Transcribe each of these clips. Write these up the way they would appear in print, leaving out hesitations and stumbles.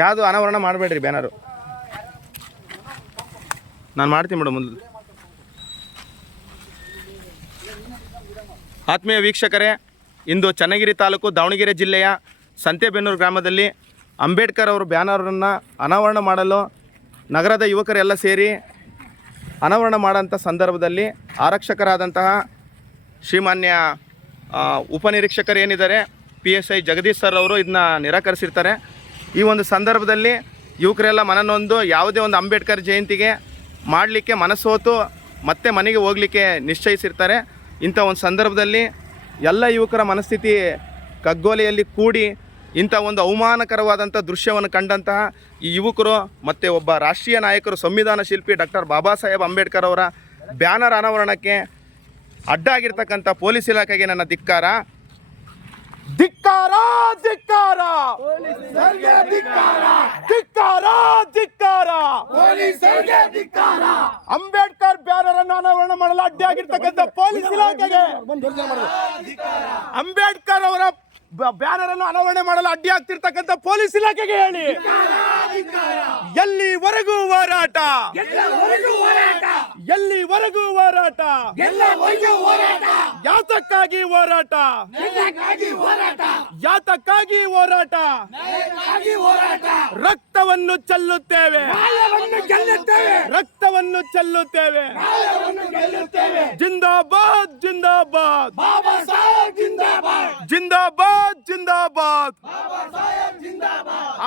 ಯಾವುದು ಅನಾವರಣ ಮಾಡಬೇಡ್ರಿ ಬ್ಯಾನರು. ನಾನು ಮಾಡ್ತೀನಿ ಮೇಡಮ್ ಮುಂದೆ. ಆತ್ಮೀಯ ವೀಕ್ಷಕರೇ, ಇಂದು ಚನ್ನಗಿರಿ ತಾಲೂಕು ದಾವಣಗೆರೆ ಜಿಲ್ಲೆಯ ಸಂತೆಬೆನ್ನೂರು ಗ್ರಾಮದಲ್ಲಿ ಅಂಬೇಡ್ಕರ್ ಅವರು ಬ್ಯಾನರನ್ನು ಅನಾವರಣ ಮಾಡಲು ನಗರದ ಯುವಕರೆಲ್ಲ ಸೇರಿ ಅನಾವರಣ ಮಾಡೋಂಥ ಸಂದರ್ಭದಲ್ಲಿ ಆರಕ್ಷಕರಾದಂತಹ ಶ್ರೀಮಾನ್ಯ ಉಪನಿರೀಕ್ಷಕರು ಏನಿದ್ದಾರೆ PSI ಜಗದೀಶ್ ಸರ್ ಅವರು ಇದನ್ನ ನಿರಾಕರಿಸಿರ್ತಾರೆ. ಈ ಒಂದು ಸಂದರ್ಭದಲ್ಲಿ ಯುವಕರೆಲ್ಲ ಮನನೊಂದು ಯಾವುದೇ ಒಂದು ಅಂಬೇಡ್ಕರ್ ಜಯಂತಿಗೆ ಮಾಡಲಿಕ್ಕೆ ಮನಸ್ಸೋತು ಮತ್ತೆ ಮನೆಗೆ ಹೋಗಲಿಕ್ಕೆ ನಿಶ್ಚಯಿಸಿರ್ತಾರೆ. ಇಂಥ ಒಂದು ಸಂದರ್ಭದಲ್ಲಿ ಎಲ್ಲ ಯುವಕರ ಮನಸ್ಥಿತಿ ಕಗ್ಗೋಲೆಯಲ್ಲಿ ಕೂಡಿ ಇಂಥ ಒಂದು ಅವಮಾನಕರವಾದಂಥ ದೃಶ್ಯವನ್ನು ಕಂಡಂತಹ ಈ ಯುವಕರು ಮತ್ತು ಒಬ್ಬ ರಾಷ್ಟ್ರೀಯ ನಾಯಕರು ಸಂವಿಧಾನ ಶಿಲ್ಪಿ ಡಾಕ್ಟರ್ ಬಾಬಾ ಸಾಹೇಬ್ ಅಂಬೇಡ್ಕರ್ ಅವರ ಬ್ಯಾನರ್ ಅನಾವರಣಕ್ಕೆ ಅಡ್ಡ ಆಗಿರ್ತಕ್ಕಂಥ ಪೊಲೀಸ್ ಇಲಾಖೆಗೆ ನನ್ನ ಧಿಕ್ಕಾರ. ಧಿಕ್ಕಾರ ಧಿಕ್ಕಾರ ಧಿಕ್ಕಾರ ಧಿಕ್ಕಾರ. ಅಂಬೇಡ್ಕರ್ ಬ್ಯಾನರ್ ಅನ್ನು ಅನಾವರಣ ಮಾಡಲು ಅಡ್ಡಿ ಆಗಿರ್ತಕ್ಕಂಥ ಪೊಲೀಸ್ ಇಲಾಖೆಗೆ, ಅಂಬೇಡ್ಕರ್ ಅವರ ಬ್ಯಾನರ್ ಅನ್ನು ಅನಾವರಣೆ ಮಾಡಲು ಅಡ್ಡಿ ಆಗ್ತಿರ್ತಕ್ಕಂಥ ಪೊಲೀಸ್ ಇಲಾಖೆಗೆ ಹೇಳಿ, ಎಲ್ಲಿವರೆಗೂ ಹೋರಾಟ, ಎಲ್ಲಿವರೆಗೂ ಹೋರಾಟ, ಯಾತಕ್ಕಾಗಿ ಹೋರಾಟ, ಯಾತಕ್ಕಾಗಿ ಹೋರಾಟ, ರಕ್ತವನ್ನು ಚೆಲ್ಲುತ್ತೇವೆ, ರಕ್ತವನ್ನು ಚೆಲ್ಲುತ್ತೇವೆ. ಜಿಂದಾಬಾದ್ ಜಿಂದಾಬಾದ್ ಜಿಂದಾಬಾದ್ ಜಿಂದಾಬಾದ್.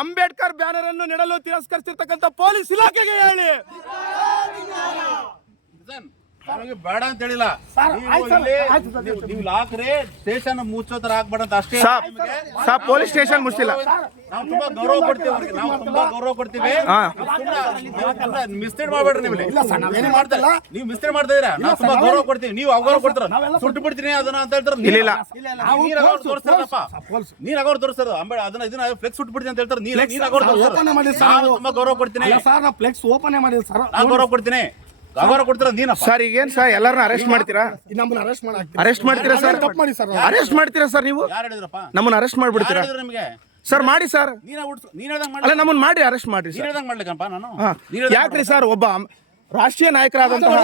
ಅಂಬೇಡ್ಕರ್ ಬ್ಯಾನರ್ ಅನ್ನು ನೆಡಲು ತಿರಸ್ಕರಿಸಿರ್ತಕ್ಕಂಥ ಪೊಲೀಸ್ ಇಲಾಖೆಗೆ ಹೇಳಿ, ಬೇಡ ಅಂತ ಹೇಳಿಲ್ಲ. ನೀವು ಲಾಕ್ರೆ ಸ್ಟೇಷನ್ ಮುಚ್ಚೋತರ ಆಗ್ಬೇಡ ಅಷ್ಟೇ. ಪೊಲೀಸ್ ಸ್ಟೇಷನ್ ಮುಚ್ಚಿಲ್ಲ, ನಾವು ತುಂಬಾ ಗೌರವ ಕೊಡ್ತೀವಿ ಅವ್ರಿಗೆ, ನಾವು ತುಂಬಾ ಗೌರವ ಕೊಡ್ತೀವಿ. ಮಿಸ್ಟೇಕ್ ಮಾಡ್ಬೇಡ್ರಿ. ನೀವು ನೀವು ಮಿಸ್ಟೇಕ್ ಮಾಡ್ತಾ ಇದೀರಾ, ನಾವು ತುಂಬಾ ಗೌರವ ಕೊಡ್ತೀವಿ, ನೀವು ಅಗೌರವ ಕೊಡ್ತಾರ, ಸುಟ್ಟು ಬಿಡ್ತೀನಿ ಅದನ್ನ ಅಂತ ಹೇಳ್ತಾರೆ. ಇಲ್ಲ ತೋರಿಸ್ತಾರಪ್ಪ, ನೀನ್ ಅಗೌರವ ತೋರಿಸ್ತಾರ. ಅದನ್ನ ಇದನ್ನ ಫ್ಲೆಕ್ಸ್ ಸುಟ್ಟು ಬಿಡ್ತೀನಿ ಅಂತ ಹೇಳ್ತಾರೆ. ನೀನ್ ಅಗೌರವ ತೋರಿಸ್ತಾರ, ತುಂಬಾ ಗೌರವ ಕೊಡ್ತೀನಿ. ಫ್ಲೆಕ್ಸ್ ಓಪನ್ ಮಾಡಿ ಸರ್, ನಾನು ಗೌರವ ಕೊಡ್ತೀನಿ. ಗೌರವ ಕೊಡ್ತೀರಾ ನೀನಪ್ಪ? ಸರ್ ಈಗೇನ್ ಸರ್ ಎಲ್ಲರನ್ನ ಅರೆಸ್ಟ್ ಮಾಡ್ತೀರಾ? ನಮ್ಮನ್ನ ಅರೆಸ್ಟ್ ಮಾಡ್ತೀರಾ ಸರ್? ಅರೆಸ್ಟ್ ಮಾಡ್ತೀರಾ ಸರ್ ನೀವು? ಯಾರು ಹೇಳಿದ್ರಪ್ಪ ನಮ್ಮನ್ನ ಅರೆಸ್ಟ್ ಮಾಡ್ಬಿಡ್ತೀರಾ ನಿಮಗೆ? ಸರ್ ಮಾಡಿ ಸರ್, ಅಲ್ಲ ನಮ್ಮನ್ನ ಮಾಡಿ ಅರೆಸ್ಟ್ ಮಾಡ್ರಿ ಸರ್. ಮಾಡ್ಲಿಕ್ಕಪ್ಪ ನಾನು ಯಾಕ್ರಿ ಸರ್, ಒಬ್ಬ ರಾಷ್ಟ್ರೀಯ ನಾಯಕರಾದಂತಹ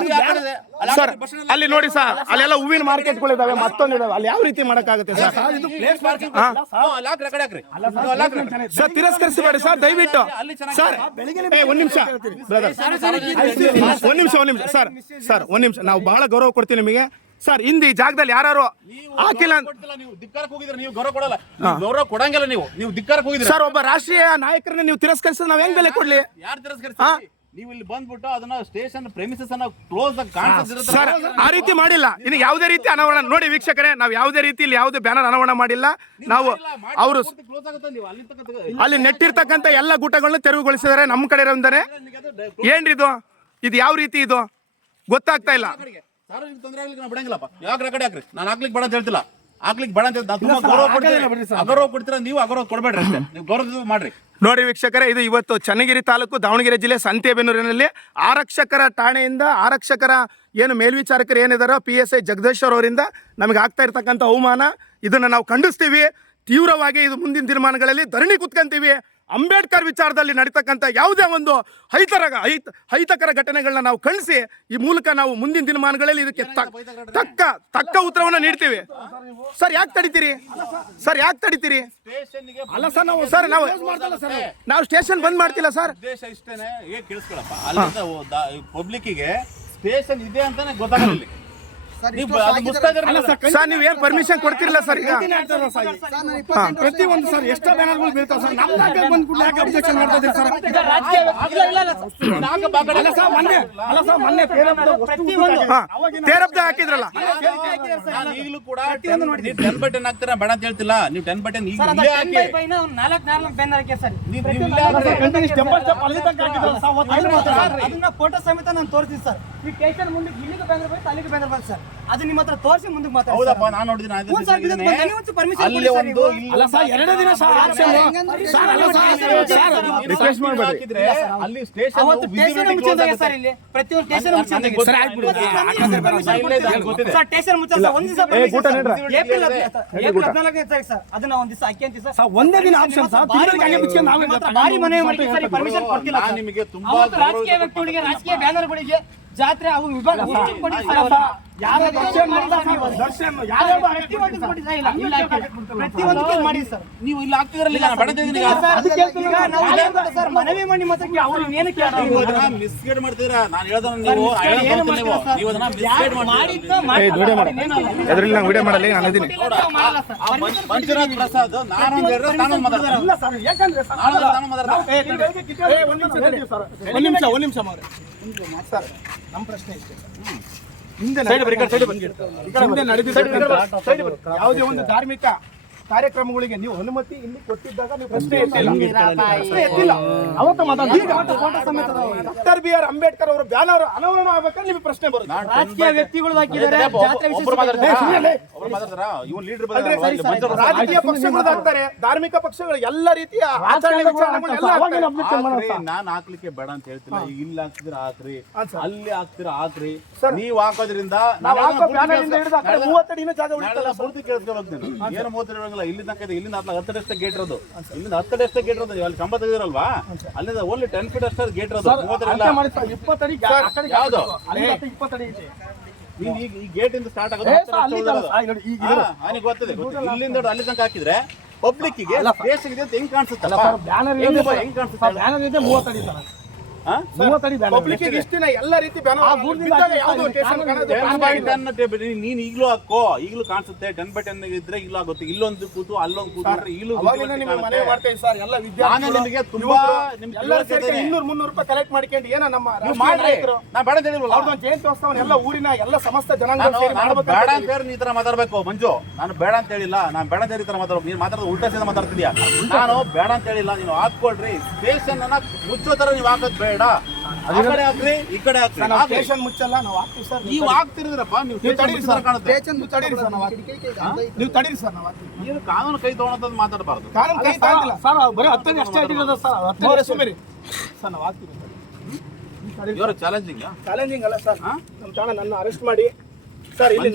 ಸರ್ ಅಲ್ಲಿ ನೋಡಿ ಸರ್, ಅಲ್ಲೆಲ್ಲ ಹೂವಿನ ಮಾರ್ಕೆಟ್ಗಳಿದಾವೆ, ಮತ್ತೊಂದಿದಾವೆ, ಅಲ್ಲಿ ಯಾವ ರೀತಿ ಮಾಡಕ್ಕಾಗುತ್ತೆ ಸರ್? ಸರ್ ತಿರಸ್ಕರಿಸಬೇಡಿ ಸರ್ ದಯವಿಟ್ಟು. ಸರ್ ಒಂದ್ ನಿಮಿಷ ಬ್ರದರ್, ಒಂದ್ ನಿಮಿಷ ಸರ್ ಒಂದ್ ನಿಮಿಷ. ನಾವು ಬಹಳ ಗೌರವ ಕೊಡ್ತೀವಿ ನಿಮಗೆ ಸರ್. ಹಿಂದೆ ಈ ಜಾಗದಲ್ಲಿ ಯಾರು ಹಾಕಿಲ್ಲ, ನೀವು ಧಿಕ್ಕಾರಕ್ಕೆ ಹೋಗಿದ್ರೆ ನೀವು ಗೌರವ ಕೊಡಲ್ಲ, ಗೌರವ ಕೊಡಂಗಿಲ್ಲ. ನೀವು ಧಿಕ್ಕಾರಕ್ಕೆ ಹೋಗಿದ್ರೆ ಸರ್, ಒಬ್ಬ ರಾಷ್ಟ್ರೀಯ ನಾಯಕರನ್ನ ನೀವು ತಿರಸ್ಕರಿಸಿದ್ರೆ ನಾವ್ ಹೆಂಗ್ ಬೆಲೆ ಕೊಡ್ಲಿ? ಯಾರು ತಿರಸ್ಕರಿಸ್ತಾರೆ? ನೀವು ಇಲ್ಲಿ ಬಂದ್ಬಿಟ್ಟು ಅದನ್ನ ಸ್ಟೇಷನ್ ಪ್ರೆಮಿಸಸ್ ಅನ್ನ ಕ್ಲೋಸ್ ಆಗಿ ಸರ್ ಆ ರೀತಿ ಮಾಡಿಲ್ಲ. ಇನ್ನು ಯಾವುದೇ ರೀತಿ ಅನಾವರಣ ನೋಡಿ ವೀಕ್ಷಕರೇ, ನಾವು ಯಾವುದೇ ರೀತಿ ಇಲ್ಲಿ ಯಾವುದೇ ಬ್ಯಾನರ್ ಅನಾವರಣ ಮಾಡಿಲ್ಲ. ನಾವು ಅವರು ಅಲ್ಲಿ ನೆಟ್ಟಿರ್ತಕ್ಕಂಥ ಎಲ್ಲ ಗುಟ್ಟಗಳನ್ನ ತೆರವುಗೊಳಿಸಿದ್ದಾರೆ ನಮ್ಮ ಕಡೆ ಇರೋಂದರೆ. ಏನ್ರಿ ಇದು ಯಾವ ರೀತಿ ಇದು ಗೊತ್ತಾಗ್ತಾ ಇಲ್ಲ. ತೊಂದರೆ ಆಗ್ಲಿಕ್ಕೆ ನಾವು ಬಿಡಂಗಿಲ್ಲಪ್ಪ. ಯಾಕೆ ಕಡೆ ಹಾಕ್ರಿ, ನಾನು ಹಾಕ್ಲಿಕ್ಕೆ ಬೇಡ ಅಂತ ಹೇಳ್ತಿಲ್ಲ, ಹಾಕ್ಲಿಕ್ಕೆ ಬೇಡ ಅಂತ ಗೌರವ ಕೊಡ್ತೀವಿ. ಅಗೌರವ ಕೊಡ್ತೀರಾ ನೀವು, ಅಗೌರವ ಕೊಡಬೇಡ್ರಿ ಅಷ್ಟೇ, ನೀವು ಗೌರವ ಮಾಡ್ರಿ. ನೋಡಿ ವೀಕ್ಷಕರೇ, ಇದು ಇವತ್ತು ಚನ್ನಗಿರಿ ತಾಲೂಕು ದಾವಣಗೆರೆ ಜಿಲ್ಲೆ ಸಂತೆಬೆನ್ನೂರಿನಲ್ಲಿ ಆರಕ್ಷಕರ ಠಾಣೆಯಿಂದ ಆರಕ್ಷಕರ ಏನು ಮೇಲ್ವಿಚಾರಕರು ಏನಿದಾರೋ PSI ಜಗದೀಶ್ವರ್ ಅವರಿಂದ ನಮಗೆ ಆಗ್ತಾ ಇರ್ತಕ್ಕಂಥ ಅವಮಾನ, ಇದನ್ನು ನಾವು ಖಂಡಿಸ್ತೀವಿ ತೀವ್ರವಾಗಿ. ಇದು ಮುಂದಿನ ದಿನಮಾನಗಳಲ್ಲಿ ಧರಣಿ ಕುತ್ಕೊಂತೀವಿ. ಅಂಬೇಡ್ಕರ್ ವಿಚಾರದಲ್ಲಿ ನಡೀತಕ್ಕಂಥ ಯಾವುದೇ ಒಂದು ಅಹಿತಕರ ಘಟನೆಗಳನ್ನ ನಾವು ಖಂಡಿಸಿ ಈ ಮೂಲಕ ನಾವು ಮುಂದಿನ ದಿನಮಾನಗಳಲ್ಲಿ ಇದಕ್ಕೆ ತಕ್ಕ ಉತ್ತರವನ್ನು ನೀಡ್ತೀವಿ. ಸರ್ ಯಾಕೆ ತಡಿತೀರಿ? ಸರ್ ಯಾಕೆ ತಡಿತೀರಿ? ಅಲ್ಲ ಸರ್, ನಾವು ಸ್ಟೇಷನ್ ಬಂದ್ ಮಾಡ್ತಿಲ್ಲ ಸರ್. ಇಷ್ಟೇನೆ ಕೇಳಿಸ್ಕೊಳಪ್ಪ, ಅಲ್ಲಿಂದ ಪಬ್ಲಿಕ್ಕಿಗೆ ಸ್ಟೇಷನ್ ಇದೆ ಅಂತಾನೆ ಗೊತ್ತಾಗಲ್ಲ. ಸರ್ ನೀವು ಏನ್ ಪರ್ಮಿಷನ್ ಕೊಡ್ತಿರಲ್ಲ ಸರ್? ಈಗ ಪ್ರತಿಯೊಂದು ಸರ್ ಎಷ್ಟೋ ಬ್ಯಾನರ್ಗಳು ಬೀಳ್ತಾವೆ ಸರ್, ನಮ್ಮ ಬಂದ್ ಕೂಡ ಯಾಕೆ ಅಬ್ಜೆಕ್ಷನ್ ಮಾಡ್ತಾ ಇದ್ದೀರಿ ಸರ್? ತೇರಬ್ದ ಹಾಕಿದ್ರಲ್ಲ, ಈಗಲೂ ಕೂಡ 10 ಬಟನ್ ಹಾಕ್ತೀರಾ ಬೇಡ ಅಂತ ಹೇಳ್ತಿಲ್ಲ. ನೀವು 10 ಬಟನ್ ಫೋಟೋ ಸಮೇತ ನಾನು ತೋರಿಸ್ತೀನಿ ಸರ್. ಈ ಸ್ಟೇಷನ್ ಮುಂದೆ ಇಲ್ಲಿಗೆ ಬ್ಯಾನರ್ ಬಂತು, ಅಲ್ಲಿಗೆ ಬ್ಯಾನರ್ ಬಂತು ಸರ್. ಅದು ನಿಮ್ಮ ಹತ್ರ ತೋರಿಸಿ ಮುಂದಕ್ಕೆ ಮಾತಾಡಿ ಹೌದಪ್ಪ ನಾನು ನೋಡಿದ್ದೀನಿ ಅಲ್ಲಿ ಒಂದು ಅಲ್ಲ ಸರ್, 2 ದಿನ ಸರ್ ಆಕ್ಷನ್ ರಿಕ್ವೆಸ್ಟ್ ಮಾಡಬೇಡಿ. ಹಾಕಿದ್ರೆ ಅಲ್ಲಿ ಸ್ಟೇಷನ್ ಅವತ್ತು ಸ್ಟೇಷನ್ ಮುಚ್ಚಿದಾಗ ಸರ್ ಇಲ್ಲಿ ಪ್ರತಿಯೊಂದು ಸ್ಟೇಷನ್ ಮುಚ್ಚಿದಾಗ ಸರ್ ಆಯ್ತು ಬಿಡಿ. ಸರ್ ಸ್ಟೇಷನ್ ಮುಚ್ಚಲ್ಲ ಒಂದ್ ದಿವಸ ಗೂಟ ನೆಡ್ರ. ಏಪ್ರಿಲ್ 14ನೇ ತಾರೀಕು ಸರ್ ಅದನ್ನ ಒಂದ್ ದಿವಸ ಹಾಕಿ ಸರ್ ಸರ್ ಒಂದೇ ದಿನ ಆಪ್ಷನ್ ಸರ್, ತಿಂಗಳಿಗೆ ಹಂಗೆ ಮುಚ್ಕೊಂಡು ನಾವೇ ಭಾರಿ ಮನವಿ ಮಾಡಿ ಸರ್ ಪರ್ಮಿಷನ್ ಕೊಡ್ತಿಲ್ಲ ನಾನು ಸರ್. ನಿಮಗೆ ತುಂಬಾ ಅವತ್ತು ರಾಜಕೀಯ ವ್ಯಕ್ತಿಗಳಿಗೆ ರಾಜಕೀಯ ಬ್ಯಾನರ್ಗಳಿಗೆ ಜಾತ್ರೆ ಅವು ವಿಭಾಗ ಕೊಡಿ ಸರ್ ಅವತ್ತು. ಯಾರೋ ದರ್ಶನ್ ಮಾಡಿಲ್ಲ ಸರ್, ದರ್ಶನ್ ಯಾರೋ ಪ್ರತಿಯೊಂದಕ್ಕೆ ಕೊಡಿ ಸರ್, ಇಲ್ಲ ಪ್ರತಿಯೊಂದಕ್ಕೆ ಮಾಡಿ ಸರ್. ನೀವು ಇಲ್ಲಿ ಆಗ್ತಿದ್ರಲ್ಲ ಈಗ ಬಡ ಈಗ ನಾವು ಹೇಳ್ಬೇಕು ಸರ್, ಮನವಿ ಮಾಡಿ ಮಾತ್ರಕ್ಕೆ ಅವ್ರು ಏನು ಕೇಳ್ತಾರೆ ಮಿಸ್ಗೈಡ್ ಮಾಡ್ತೀರಾ. ನಾನು ಹೇಳ್ದನ್ನ ನೀವು ಏನು ಮಾಡ್ತೀರಾ ಸರ್? ನೀವು ಅದನ್ನ ಮಿಸ್ಗೈಡ್ ಮಾಡಿದ್ನ ವಿಡಿಯೋ ಮಾಡಿ ಎದ್ರಲ್ಲಿ ನಾನು ವಿಡಿಯೋ ಮಾಡಲ್ಲ, ನಾನು ಇದೀನಿ. ಮಾಡಲ್ಲ ಸರ್. ಮಂಜುನಾಥ್ ಪ್ರಸಾದ್ ನಾನು ಹೇಳಿದ್ರೆ ನಾನು ಮಾತಾಡ್ತೀನಿ. ಇಲ್ಲ ಸರ್, ಯಾಕಂದ್ರೆ ಸರ್ ನಾನು ಮಾತಾಡ್ತೀನಿ. ಒಂದ್ ನಿಮಿಷ ಮಾರ್ರೆ. ಸರ್ ನಮ್ಮ ಪ್ರಶ್ನೆ ಇಷ್ಟೇ ಸರ್. ಹಿಂದೆ ನಡೆದಿದ್ದ ಯಾವುದೇ ಒಂದು ಧಾರ್ಮಿಕ ಕಾರ್ಯಕ್ರಮಗಳಿಗೆ ನೀವು ಅನುಮತಿ ಇಲ್ಲಿ ಕೊಟ್ಟಿದ್ದಾಗ ನೀವು ಪ್ರಶ್ನೆ ಎತ್ತಿಲ್ಲ. ಅವತ್ತು ಡಾಕ್ಟರ್ BR ಅಂಬೇಡ್ಕರ್ ಅವರು ಬ್ಯಾನರ್ ಅನಾವರಣ ಆಗ್ಬೇಕಾದ್ರೆ ನಿಮಗೆ ಪ್ರಶ್ನೆ ಬರುತ್ತೆ. ರಾಜಕೀಯ ವ್ಯಕ್ತಿಗಳು ಹಾಕಿದ್ದಾರೆ ಜಾತ್ರೆ ವಿಶೇಷ ಒಬ್ರು ಮಾತಾಡ್ತಾರ ಇವ್ನು ಲೀಡರ್ ರಾಜಕೀಯ ಪಕ್ಷಗಳು ಹಾಕ್ತಾರೆ, ಧಾರ್ಮಿಕ ಪಕ್ಷಗಳು ಎಲ್ಲ ರೀತಿಯ ಆಚರಣೆ ವಿಚಾರಗಳನ್ನೆಲ್ಲ ಹಾಕ್ತಾರೆ. ನಾನ್ ಹಾಕ್ಲಿಕ್ಕೆ ಬೇಡ ಅಂತ ಹೇಳ್ತಿಲ್ಲ. ಈಗ ಇಲ್ಲಿ ಹಾಕ್ತಿದ್ರ ಹಾಕ್ರಿ, ಅಲ್ಲಿ ಹಾಕ್ತಿರ ಹಾಕ್ರಿ. ಸರ್, ನೀವ್ ಹಾಕೋದ್ರಿಂದ ನಾವು ಹಾಕೋ ಬ್ಯಾನರ್ ಇಂದ ಹಿಡಿದು ಆ ಕಡೆ 30 ಅಡಿನ ಜಾಗ ಉಳಿತಲ್ಲ. ಪೂರ್ತಿ ಕೇಳಿಸ್ಕೋಬೇಕು ನೀನು. ಏನು 30 ಇರೋಂಗಿಲ್ಲ. ಇಲ್ಲಿ ತನಕ ಇದೆ. ಇಲ್ಲಿಂದ 10 ಅಷ್ಟೇ ಗೇಟ್ ಇರೋದು. ಇಲ್ಲಿಂದ 10 ಅಷ್ಟೇ ಗೇಟ್ ಇರೋದು. ಅಲ್ಲಿ ಕಂಬ ತೆಗೆದಿರಲ್ವಾ, ಅಲ್ಲಿಂದ ಓನ್ಲಿ 10 ಫೀಟ್ ಅಷ್ಟೇ ಗೇಟ್ ಇರೋದು. 30 ಇಲ್ಲ. 20 ಅಡಿ ಯಾವ್ದು? 20 ಅಡಿ ಇದೆ. ನೀನ್ ಈ ಗೇಟ್ ಇಂದ ಸ್ಟಾರ್ಟ್ ಆಗೋದು ನನಗೆ ಗೊತ್ತಿದೆ. ಇಲ್ಲಿಂದ ಅಲ್ಲಿ ತನಕ ಹಾಕಿದ್ರೆ ಪಬ್ಲಿಕ್ ಗೆ ಸ್ಪೇಸ್ ಇದೆ ಅಂತ ಹೆಂಗ್ ಕಾಣಿಸುತ್ತಲ್ಲ, ಬ್ಯಾನರ್ ಹೆಂಗ್ ಕಾಣಿಸುತ್ತೆ? ಬ್ಯಾನರ್ ಇದೆ 30 ಅಡಿ ಸರ್. 30 ಅಡಿ ಬ್ಯಾನರ್. ಪಬ್ಲಿಕ್ ಗೆ ಇಷ್ಟಿನ ಎಲ್ಲ ರೀತಿ ಬ್ಯಾನರ್ ಯಾವುದು ಸ್ಟೇಷನ್ ಕಾಣೋದು 10x10 ನೀನ್ ಈಗಲೂ ಹಾಕೋ, ಈಗಲೂ ಕಾಣಿಸುತ್ತೆ. 10x10 ಇದ್ರೆ ಈಗಲೂ ಆಗುತ್ತೆ. ಇಲ್ಲೊಂದು ಕೂತು ಅಲ್ಲೊಂದು ಕೂತು ಈಗಲೂ ಅವಾಗಿನ ನಿಮ್ಮ ಮನೆ ಮಾಡ್ತೇವೆ ಸರ್. ಎಲ್ಲ ವಿದ್ಯಾರ್ಥಿಗಳು ನಿಮಗೆ ತುಂಬಾ ಎಲ್ಲರೂ ಸೇರಿ 200-300 ರೂಪಾಯಿ ಕಲೆಕ್ಟ್ ಮಾಡ್ಕೊಂಡು ಏನೋ ನಮ್ಮ ಮಾಡ್ರಿ. ನಾ ಬೇಡ ಅಂತ ಹೇಳಿಲ್ವಲ್ಲ. ಅವ್ರದ್ದು ಜಯಂತ್ಯೋತ್ಸವ ಎಲ್ಲ ಊರಿನ ಎಲ್ಲ ಸಮಸ್ತ ಜನಾಂಗ ನಾನು ಬೇಡ ಅಂತ ಹೇಳಿ ನೀ ತರ ಮಾತಾಡ್ಬೇಕು ಮಂಜು. ನಾನು ಬೇಡ ಅಂತ ಹೇಳಿಲ್ಲ. ನಾನು ಬೇಡ ಅಂತ ಹೇಳಿ ತರ ಮಾತಾಡ್ಬೇಕು. ನೀನ್ ಮಾತಾಡೋದು ಉಲ್ಟಾ ಸೀದಾ ಮಾತಾಡ್ತಿದ್ಯಾ. ನಾನು ಬೇಡ ಅಂತ ಹೇಳಿಲ್ಲ. ನೀವು ಹಾಕೊಳ್ರಿ. ಸ್ಟೇಷನ್ ಅನ್ನ ಮುಚ್ಚೋ ತರ ನೀವು ಹಾಕೋದ್ ಬೇಡ. ಆ ಕಡೆ ಹಾಕ್ರಿ, ಈ ಕಡೆ ಹಾಕ್ರಿ. ನಾವು ಸ್ಟೇಷನ್ ಮುಚ್ಚಲ್ಲ, ನಾವು ಹಾಕ್ತೀವಿ ಸರ್. ನೀವು ಹಾಕ್ತಿರಿದ್ರಪ್ಪ, ನೀವು ತಡೀರಿ ಸರ್, ಕಾಣುತ್ತೆ. ನೀವು ತಡೀರಿ ಸರ್, ನಾವು ಹಾಕ್ತೀವಿ. ನೀವು ತಡೀರಿ ಸರ್, ನಾವು ಹಾಕ್ತೀವಿ. ನೀನು ಕಾನೂನು ಕೈ ತಗೊಳ್ಳೋದು ಮಾತಾಡಬಾರ್ದು. ಕಾನೂನು ಕೈ ತಾಂಗಿಲ್ಲ ಸರ್, ಬರೀ 10 ಅಡಿ ಅಷ್ಟೇ ಇಟ್ಟಿರೋದು ಸರ್. 10 ಸುಮ್ಮನೆ ಸರ್, ನಾವು ಹಾಕ್ತೀವಿ ಸರ್. ಇವರು ಚಾಲೆಂಜಿಂಗ್ ಚಾಲೆಂಜಿಂಗ್ ಅಲ್ಲ ಸರ್. ನಮ್ಮ ತಾಣ ನನ್ನ ಅರೆಸ್ಟ್ ಮಾಡಿ ಸರ್. ಇಲ್ಲಿ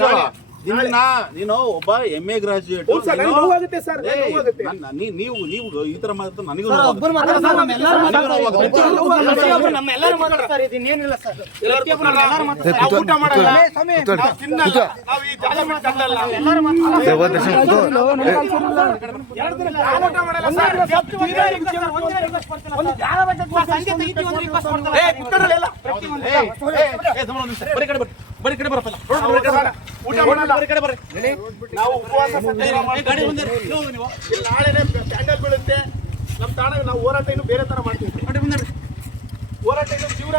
ನೀನು ಒಬ್ಬ MA ಗ್ರಾಜುಯೇಟ್. ನೋವಾಗುತ್ತೆ ಸರ್, ನೋವಾಗುತ್ತೆ. ನೀವು ಈ ತರ ಮಾತ್ರ ನನಗೂ ಒಬ್ಬರು ಮಾತಾಡ್ತಾರೆ ಸರ್, ನಮ್ಮೆಲ್ಲರೂ ಮಾತಾಡ್ತಾರೆ. ಪ್ರತಿಯೊಬ್ಬರು ನಮ್ಮೆಲ್ಲರೂ ಮಾತಾಡ್ತಾರೆ ಸರ್. ಇದೇನಿಲ್ಲ ಸರ್, ಪ್ರತಿಯೊಬ್ಬರು ನಮ್ಮೆಲ್ಲರೂ ಮಾತಾಡ್ತಾರೆ. ನಾವು ಊಟ ಮಾಡಲ್ಲ, ನಾವು ತಿನ್ನಲ್ಲ, ನಾವು ಈ ಜಾಗ ಬಿಟ್ಟಲ್ಲ, ಎಲ್ಲರೂ ಮಾತಾಡ್ತಾರೆ. 2 ದಿನ ನಾನು ಊಟ ಮಾಡಲ್ಲ ಸರ್. ಒಂದು ಜಾಗ ಬಿಟ್ಟು ಸಂಜೆ ತೆಗಿತೀವಿ ಒಂದು ರಿಕ್ವೆಸ್ಟ್ ಮಾಡ್ತಾರೆ. ಕುಕ್ಕರಲ್ಲೆಲ್ಲ ಬರೀ ಕಡೆ ಬರಪ್ಪ. ಊಟ ಮಾಡಲ್ಲ. ಬರೀ ಕಡೆ ಬರ್ರಿ. ನಾವು ಉಪವಾಸ ಸತ್ಯಾಗ್ರಹ ಗಾಡಿ ಮಾಡ್ತೀವಿ. ಮುಂದೆ ನೀವು ಇಲ್ಲಿ ನಾಳೆನೇ ಪ್ಯಾಂಡಲ್ ಬೀಳುತ್ತೆ. ನಮ್ಮ ತಾಣ ನಾವು ಹೋರಾಟ ಇನ್ನು ಬೇರೆ ತರ ಮಾಡ್ತೀವಿ. ಹೋರಾಟ ಇದು ತೀವ್ರ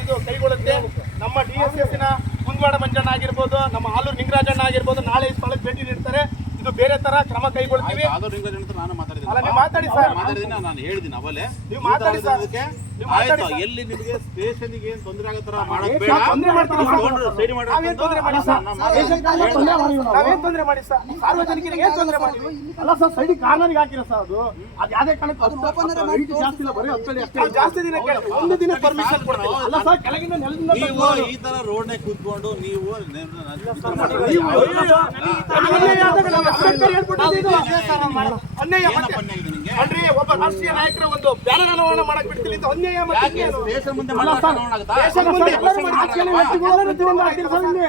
ಇದು ಕೈಗೊಳ್ಳುತ್ತೆ. ನಮ್ಮ DSS ನ ಕುಂದವಾಡ ಮಂಜಣ್ಣ ಆಗಿರ್ಬೋದು, ನಮ್ಮ ಆಲೂರು ನಿಂಗರಾಜಣ್ಣ ಆಗಿರ್ಬೋದು, ನಾಳೆ ಈ ಸ್ಥಳಕ್ಕೆ ಭೇಟಿ ನೀಡ್ತಾರೆ. ಇದು ಬೇರೆ ತರ ಕ್ರಮ ಕೈಗೊಳ್ತೀವಿ. ಆದೋ ಲಿಂಗರಾಜ್ ಅಂತ ನಾನು ಮಾತಾಡಿದ್ದೀನಿ. ಅಲ್ಲ, ನೀವು ಮಾತಾಡಿ ಸರ್. ಮಾತಾಡಿದ್ದೀನಿ, ನಾನು ಹೇಳಿದ್ದೀನಿ ಅವಲೇ. ನೀವು ಮಾತಾಡಿ ಸರ್. ನೀವು ಮಾತಾಡಿ ಆಯ್ತು, ಸರ್. ಎಲ್ಲಿ ನಿಮಗೆ ಸ್ಟೇಷನ್ಗೆ ಏನು ತೊಂದರೆ ಆಗೋ ತರ ಮಾಡೋದು ಬೇಡ. ನಾವು ತೊಂದ್ರೆ ಮಾಡ್ತೀವಿ ಸರ್. ಸೈಡ್ ಮಾಡಿ ನಾವೇನ್ ತೊಂದ್ರೆ ಮಾಡಿ ಸರ್? ನಾವೇನ್ ತೊಂದ್ರೆ ಮಾಡಿ ಸರ್? ಸಾರ್ವಜನಿಕರಿಗೆ ಏನ್ ತೊಂದ್ರೆ ಮಾಡಿದ್ವಿ? ಅಲ್ಲ ಸರ್, ಸೈಡ್ ಕಾರ್ನರ್ಗೆ ಹಾಕಿರ ಸರ್. ಅದು ಯಾವ್ದೇ ಕಾರಣಕ್ಕೂ ಜಾಸ್ತಿ ಇಲ್ಲ, ಬರೀ 10 ಅಡಿ ಅಷ್ಟೇ. ಜಾಸ್ತಿ ದಿನ ಒಂದು ದಿನ ಪರ್ಮಿಷನ್ ಕೊಡ್ತೀವಿ. ಅಲ್ಲ ಸರ್, ಕೆಳಗಿಂದ ನೆಲದಿಂದ ನೀವು ಈ ತರ ರೋಡ್ ನೇ ಕೂತ್ಕೊಂಡು ನೀವು ಅನ್ರಿ ಒಬ್ಬ ರಾಷ್ಟ್ರೀಯ ನಾಯಕರ ಒಂದು ಬ್ಯಾನರ್ ಅನಾವರಣ ಮಾಡಕ್ ಬಿಡ್ತೀನಿ ಅಂತ ಅನ್ಯಾಯ ಮಾಡ್ತೀವಿ. ದೇಶದ ಮುಂದೆ ದೇಶದ ಮುಂದೆ ರಾಜಕೀಯ ವ್ಯಕ್ತಿಗಳು ಪ್ರತಿಯೊಂದು ಹಾಕಿದ್ರು ಸರ್ ಇಲ್ಲಿ.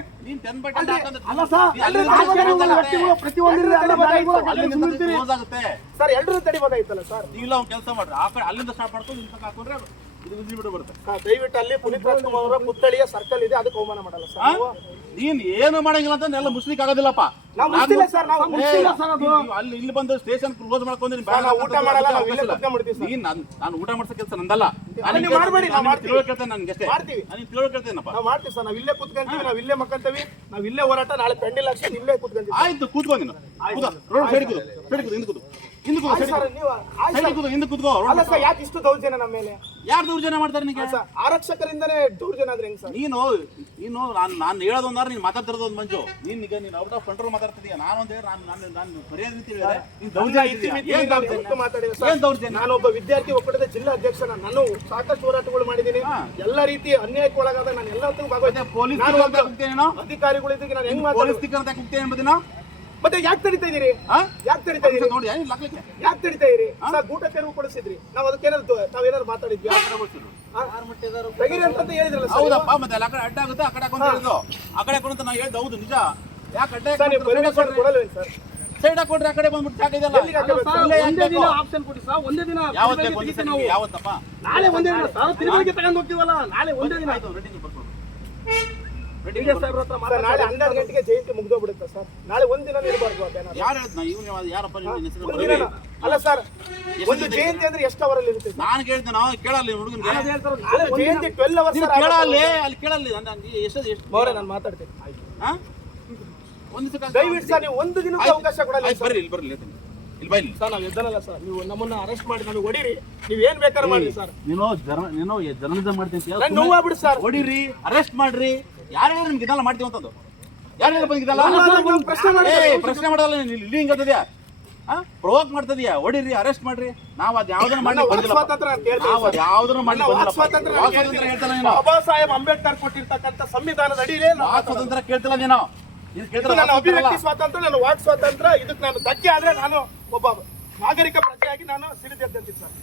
ಅಲ್ಲ ಸರ್, ವ್ಯಕ್ತಿಗಳು ಪ್ರತಿಯೊಂದು ಆಗುತ್ತೆ ಸರ್. ಎಲ್ಲರೂ ತಡಿಬೋದಾಯ್ತಲ್ಲ ಸರ್. ಇಲ್ಲ ಒಂದು ಕೆಲಸ ಮಾಡ್ರಿ, ಆ ಕಡೆ ಅಲ್ಲಿಂದ ಸ್ಟಾರ್ಟ್ ಮಾಡ್ಕೊಂಡು ಇಲ್ಲಿ ತನಕ ಹಾಕೊಂಡ್ರೆ ಇದು ವಿಸಿಬಿಲಿಟಿ ಬರುತ್ತೆ. ದಯವಿಟ್ಟು ಅಲ್ಲಿ ಪುನೀತ್ ರಾಜ್ಕುಮಾರ್ ಅವರ ಪುತ್ಥಳಿಯ ಸರ್ಕಲ್ ಇದೆ, ಅದಕ್ಕೆ ಅವಮಾನ ಮಾಡಲ್ಲ ಸರ್. ನೀನ್ ಏನು ಮಾಡಂಗಿಲ್ಲ ಅಂತ ಎಲ್ಲ ಮುಸ್ಲಿಕ್ ಆಗೋದಿಲ್ಲಪ್ಪ. ನಾವು ಮುಸ್ಲಿಲ್ಲ ಸರ್, ನಾವು ಮುಸ್ಲಿಲ್ಲ ಸರ್. ಅದು ಅಲ್ಲಿ ಇಲ್ಲಿ ಬಂದು ಸ್ಟೇಷನ್ ಕ್ಲೋಸ್ ಮಾಡ್ಕೊಂಡು ನಾವು ಊಟ ಮಾಡಲ್ಲ, ನಾವು ಇಲ್ಲೇ ಕುತ್ಕೊಂಡ್ಬಿಡ್ತೀವಿ ಸರ್. ನಾನು ಊಟ ಮಾಡ್ಸೋ ಕೆಲಸ ನಂದಲ್ಲ. ನೀವು ಮಾಡ್ಬೇಡಿ, ನಾವು ಮಾಡ್ತೀವಿ. ತಿಳುವಳ್ಕೇಳ್ತೇನೆ ನನ್ಗೆ ಅಷ್ಟೇ. ಮಾಡ್ತೀವಿ. ನಾನು ತಿಳುವಳ್ಕೇಳ್ತೇನಪ್ಪ. ನಾವು ಮಾಡ್ತೀವಿ ಸರ್. ನಾವು ಇಲ್ಲೇ ಕುತ್ಕೊಂತೀವಿ, ನಾವು ಇಲ್ಲೇ ಮಕ್ಕಂತೀವಿ, ನಾವು ಇಲ್ಲೇ ಹೋರಾಟ. ನಾಳೆ ಪೆಂಡಿಲ್ ಹಾಕ್ಸಿ ಇಲ್ಲೇ ಕುತ್ಕೊಂತೀವಿ. ಆಯ್ತು, ಕೂತ್ಕೊ ನೀನು. ರೋಡ್ ಸೈಡ್ ಕೂತು, ಹಿಂದೆ ಕೂತು. ಹಿಂದೆ ಕೂತ್ಕೋ, ಆಯ್ತು ಸರ್, ನೀವು ಆಯ್ತು ಸೈಡ್ ಸರ್. ಕೂತ್ಕೋ, ಹಿಂದೆ ಕೂತ್ಕೋ. ಅಲ್ಲ ಸರ್, ಯಾಕೆ ಇಷ್ಟು ದೌರ್ಜನ್ಯ ನಮ್ಮ ಮೇಲೆ? ಯಾರು ದೌರ್ಜನ್ಯ ಮಾಡ್ತಾರೆ ನಿನಗೆ? ಸರ್, ಆರಕ್ಷಕರಿಂದನೇ ದೌರ್ಜನ್ಯ ಆದ್ರೆ ಹೆಂಗ್ ಸರ್? ನೀನು ನಾನು ಹೇಳೋದೊಂದಾರ ನೀನು ಮಾತಾಡ್ತಿರೋದು ಒಂದು ಮಂಜು. ನೀನು ಔಟ್ ಆಫ್ ಕಂಟ್ರೋಲ್ ಮಾತಾಡ್ತಿದೀಯ. ನಾನು ಒಂದು ಹೇಳಿ ನಾನು ಬರೆಯೋದ್ ರೀತಿ ಹೇಳಿದ್ರೆ ನೀನು ದೌರ್ಜನ್ಯ ಇತಿಮಿತಿ ಏನ್ ಇಲ್ಲ, ದೌರ್ಜನ್ಯ? ಇವತ್ತು ಮಾತಾಡಿದೆ ಸರ್. ಏನ್ ದೌರ್ಜನ್ಯ? ನಾನೊಬ್ಬ ವಿದ್ಯಾರ್ಥಿ ಒಕ್ಕೂಟದ ಜಿಲ್ಲಾ ಅಧ್ಯಕ್ಷನ. ನಾನು ಸಾಕಷ್ಟು ಹೋರಾಟಗಳು ಮಾಡಿದ್ದೀನಿ. ಎಲ್ಲ ರೀತಿ ಅನ್ಯಾಯಕ್ಕೆ ಒಳಗಾದ ನಾನು ಎಲ್ಲದಕ್ಕೂ ಭಾಗವಹಿಸಿದ್ದೀನಿ. ಪೊಲೀಸ್ ನಾನು ಒಬ್ಬ ಹೋಗ್ತೇನೇನೋ, ಅಧಿಕಾರಿಗಳಿದ್ದಕ್ಕೆ ನಾನು ಹೆಂಗ್ ಪೊಲೀಸ್ ಮಾತಾಡೋದು? ಸ್ಟಿಕ್ಕರ್ ಅಂತ ಹೋಗ್ತೇನೆ ಎಂಬುದಿನ ಮತ್ತೆ ಯಾಕೆ ತಡಿತಾ ಇದೀರಿ? ಯಾಕೆ ತಡಿತಾ ಇದೀರಿ? ನೋಡಿ ಏನಿಲ್ಲ ಹಾಕ್ಲಿಕ್ಕೆ. ಯಾಕೆ ತಡಿತಾ ಇದೀರಿ ಸರ್? ಗೂಟ ತೆರವು ಕೊಡಿಸಿದ್ರಿ. ನಾವು ನಾವೇನಾದ್ರು ಮಾತಾಡಿದ್ವಿ? ತೆಗೀರಿ ಅಂತ ಹೇಳಿದ್ರಲ್ಲ ಸರ್. ಹೌದಪ್ಪ, ಮತ್ತೆ ಅಲ್ಲಿ ಆ ಕಡೆ ಅಡ್ಡ ಆಗುತ್ತೆ, ಆ ಕಡೆ ಹಾಕೊಂಡು ಹೇಳಿದ್ದು, ಆ ಕಡೆ ಹಾಕೊಂಡು ಅಂತ ನಾವು ಹೇಳ್ದು ಹೌದು ನಿಜ. ಯಾಕೆ ಅಡ್ಡ ಸರ್, ನೀವು ಪರ್ಮಿಷನ್ ಕೊಡಲ್ವೇನು ಸರ್? ಸೈಡ್ ಹಾಕೊಡ್ರಿ, ಆ ಕಡೆ ಬಂದ್ಬಿಟ್ಟು ಯಾಕೆ ಇದೆಲ್ಲ? ಎಲ್ಲಿಗೆ ಹಾಕಬೇಕು ಸರ್? ಇಲ್ಲೇ ಯಾಕೆ ಒಂದೇ ದಿನ ಬೇಕು? ಆಪ್ಷನ್ ಕೊಡಿ ಸರ್, ಒಂದೇ ದಿನ ಯಾವತ್ತೇ ತಿರುಗಾಡಿ ಒಂದು ತೆಗಿತೀವಿ ನಾವು. ಯಾವತ್ತಪ್ಪ? ನಾಳೆ ಒಂದೇ ದಿನ ಸರ್, ತಿರುಗಾಡಿಗೆ ತಗೊಂಡು ಹೋಗ್ತೀವಲ್ಲ, ನಾಳೆ ಒಂದೇ ದಿನ. ಆಯ್ತು, ರೆಡಿ ನೀವು ಬರ್ಕೊಂಡು. ಡಿ.ಕೆ ಸಾಹೇಬ್ರ ಹತ್ರ ಸರ್, ನಾಳೆ 12 ಗಂಟೆಗೆ ಜಯಂತಿ ಮುಗ್ದೋಗ್ಬಿಡುತ್ತೆ ಸರ್. ನಾಳೆ ಒಂದಿನ ಇರಬಾರ್ದು ಆ ಬ್ಯಾನರ್. ಯಾರು ಹೇಳಿದ್ನ? ಇವನು ಯಾರಪ್ಪ ನಿಮ್ಮ ಹೆಸರು? ಒಂದಿನ ಅಲ್ಲ ಸರ್, ಒಂದು ಜಯಂತಿ ಅಂದ್ರೆ ಎಷ್ಟು ಅವರಲ್ಲಿ ಇರುತ್ತೆ ಸರ್? ನಾನು ಕೇಳ್ತೇನೆ, ನಾವು ಕೇಳಲ್ಲ ಹುಡುಗನ್ಗೆ. ಅದು ಹೇಳ್ತಾರೆ, ನಾಳೆ ಜಯಂತಿ 12 ಅವರ್ಸ್ ನೀನು ಸರ್. ಕೇಳಲ್ಲಿ, ಅಲ್ಲಿ ಕೇಳಲ್ಲಿ. ಎಷ್ಟು ಮೌರ್ಯ, ನಾನು ಮಾತಾಡ್ತೀನಿ. ಹಾ? ಒಂದು ನಿಮಿಷ ದಯವಿಟ್ಟು ಸರ್, ನೀವು ಒಂದು ದಿನಕ್ಕೆ ಅವಕಾಶ ಕೊಡಲ್ಲ ಆಯ್ತು, ಸರ್. ಬರ್ರಿ ಇಲ್ಲಿ, ಬರ್ರಿ ಹೇಳ್ತೀನಿ. ಇಲ್ಲಿ ಬಾ ಇಲ್ಲಿ. ಸರ್, ನಾವು ಎದ್ದನಲ್ಲ ಸರ್. ನೀವು ನಮ್ಮನ್ನ ಅರೆಸ್ಟ್ ಮಾಡಿ ನನಗೆ ಹೊಡೀರಿ, ನೀವು ಏನ್ ಬೇಕಾದ್ರೂ ಮಾಡಿ ಸರ್. ನೀನು ಜರ್ನಲಿಸಂ ಮಾಡ್ತೀನಿ ನನ್ ನೋವಾಗ್ಬಿಡು ಸರ್. ಹೊಡಿರಿ, ಅರೆಸ್ಟ್ ಮಾಡ್ರಿ. ಯಾರು ಹೇಳಿ ನಿಮ್ಗೆ ಇದೆಲ್ಲ ಮಾಡ್ತೀವಿ ಅಂತದ್ದು? ಯಾರು ಹೇಳಿ ಇದೆಲ್ಲ? ನಾವು ಪ್ರಶ್ನೆ ಮಾಡಿದ್ರೆ ಪ್ರಶ್ನೆ ಮಾಡಲ್ಲ. ನೀನು ಇಲ್ಲಿ ಹಿಂಗ್ ಅಂತದ್ಯಾ? ಪ್ರೊವೋಕ್ ಮಾಡ್ತದ್ಯಾ? ಹೊಡಿರಿ, ಅರೆಸ್ಟ್ ಮಾಡ್ರಿ. ನಾವು ಅದು ಯಾವ್ದನ್ನ ಮಾಡಿ ವಾಕ್ ಬಂದಿಲ್ಲ. ಸ್ವಾತಂತ್ರ್ಯ ಅಂತ ಹೇಳ್ತೀನಿ ನಾವು ಸರ್. ಅದು ಯಾವ್ದನ್ನ ಮಾಡಿ ವಾಕ್ ಬಂದಿಲ್ಲ. ಸ್ವಾತಂತ್ರ್ಯ ವಾಕ್ ಅಂತ ಸ್ವಾತಂತ್ರ್ಯ ಹೇಳ್ತೀನಿ. ಹೇಳ್ತಾನೆ ನೀನು. ಬಾಬಾ ಸಾಹೇಬ್ ಅಂಬೇಡ್ಕರ್ ಕೊಟ್ಟಿರ್ತಕ್ಕಂಥ ಸಂವಿಧಾನದ ಅಡಿಯೇ ನಾವು ವಾಕ್ ಸ್ವಾತಂತ್ರ್ಯ ಕೇಳ್ತಿಲ್ಲ ನೀನು. ನೀನು ಇದು ಕೇಳ್ತಿಲ್ಲ ನನ್ನ ವಾಕ್ ಸ್ವಾತಂತ್ರ್ಯ ಅಭಿವ್ಯಕ್ತಿ ಅಲ್ಲ. ಸ್ವಾತಂತ್ರ್ಯ, ನನ್ನ ವಾಕ್ ಸ್ವಾತಂತ್ರ್ಯ. ಇದಕ್ಕೆ ನಾನು ಧಕ್ಕೆ ಆದ್ರೆ ನಾನು ಒಬ್ಬ ನಾಗರಿಕ ಪ್ರಜೆಯಾಗಿ ನಾನು ಸಿಡಿದೆದ್ದಂತೀನಿ ಸರ್.